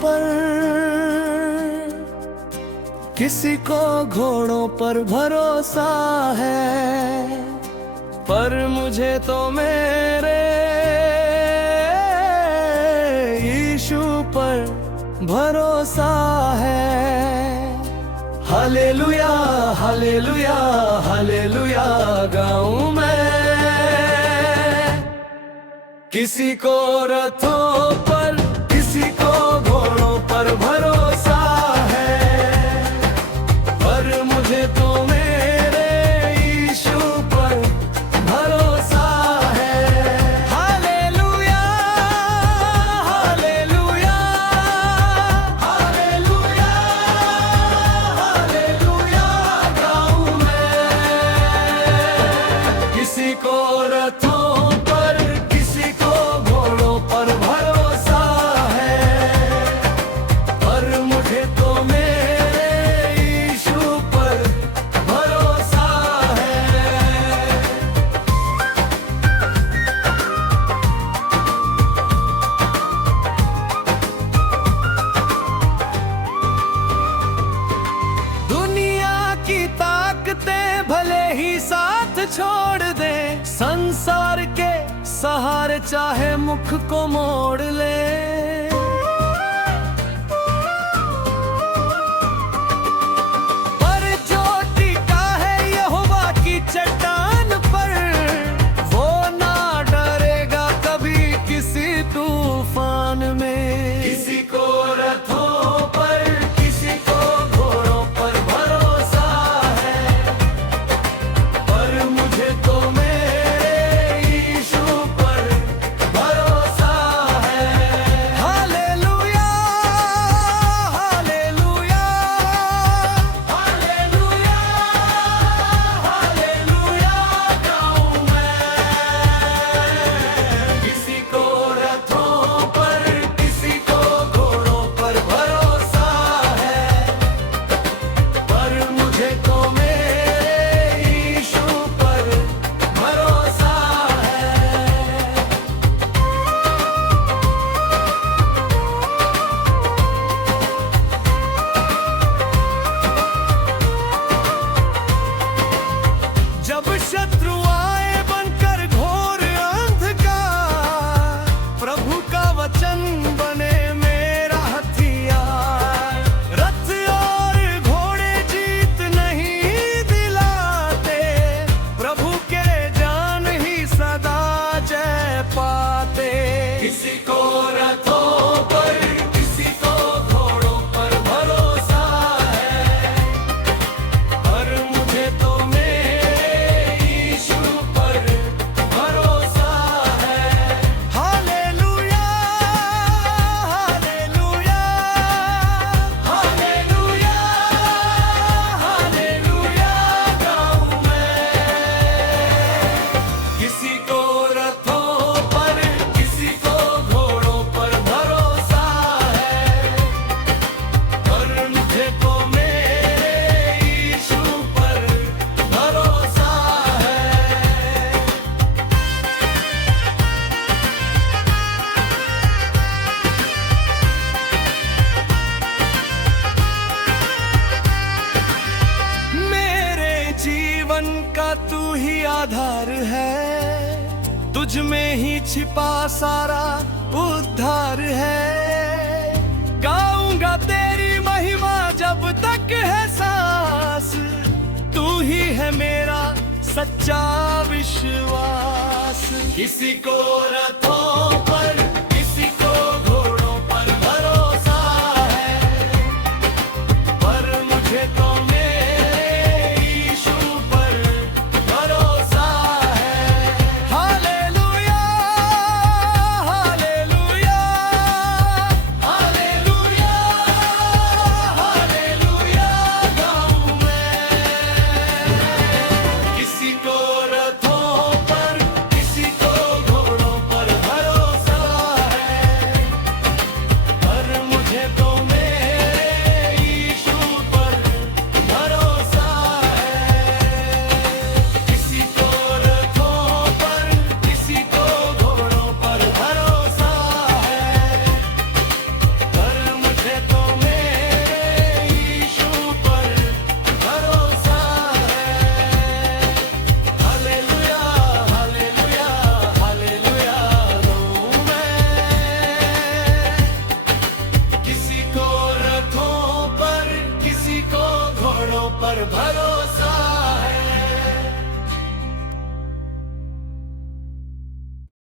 पर, किसी को घोड़ों पर भरोसा है, पर मुझे तो मेरे यीशु पर भरोसा है। हालेलुया हालेलुया हालेलुया गाऊं मैं। किसी को रथों पर, किसी को घोड़ों पर भरोसा है, पर मुझे तो मेरे यीशु पर भरोसा है। हालेलुया हालेलुया हालेलुया हालेलुया गाऊं मैं। किसी को रथों पर, किसी को घोड़ों पर भरोसा है, पर मुझे तो मेरे यीशु पर भरोसा है। दुनिया की ताकतें भले ही साथ छोड़ दे, संसार के सहारे चाहे मुख को मोड़ ले, पर जो टिका है यहोवा की चट्टान पर, वो ना डरेगा कभी किसी तूफान में। किसी को रथों पर, किसी को घोड़ों पर भरोसा है, पर मुझे तो मेरे यीशु पर भरोसा है। हालेलुया हालेलुया हालेलुया हालेलुया गाऊं मैं। किसी को रथों पर, किसी को घोड़ों पर भरोसा है, पर मुझे तो मेरे यीशु पर भरोसा है। जब शत्रु आए बनकर घोर अंधकार, प्रभु का वचन बने मेरा हथियार। रथ और घोड़े जीत नहीं दिलाते, प्रभु के जान ही सदा जय पाते। किसी को रथों पर, किसी को घोड़ों पर भरोसा है, पर मुझे तो मेरे यीशु पर भरोसा है। हालेलुया हालेलुया हालेलुया हालेलुया गाऊं मैं। किसी को रथों पर, किसी को घोड़ों पर भरोसा है, पर मुझे तो मेरे यीशु पर भरोसा है। मेरे जीवन का तू ही आधार है, तुझ में ही छिपा सारा उद्धार है। गाऊंगा तेरी महिमा जब तक है सांस, तू ही है मेरा सच्चा विश्वास। किसी को रथों पर, किसी को घोड़ों पर भरोसा है, पर मुझे तो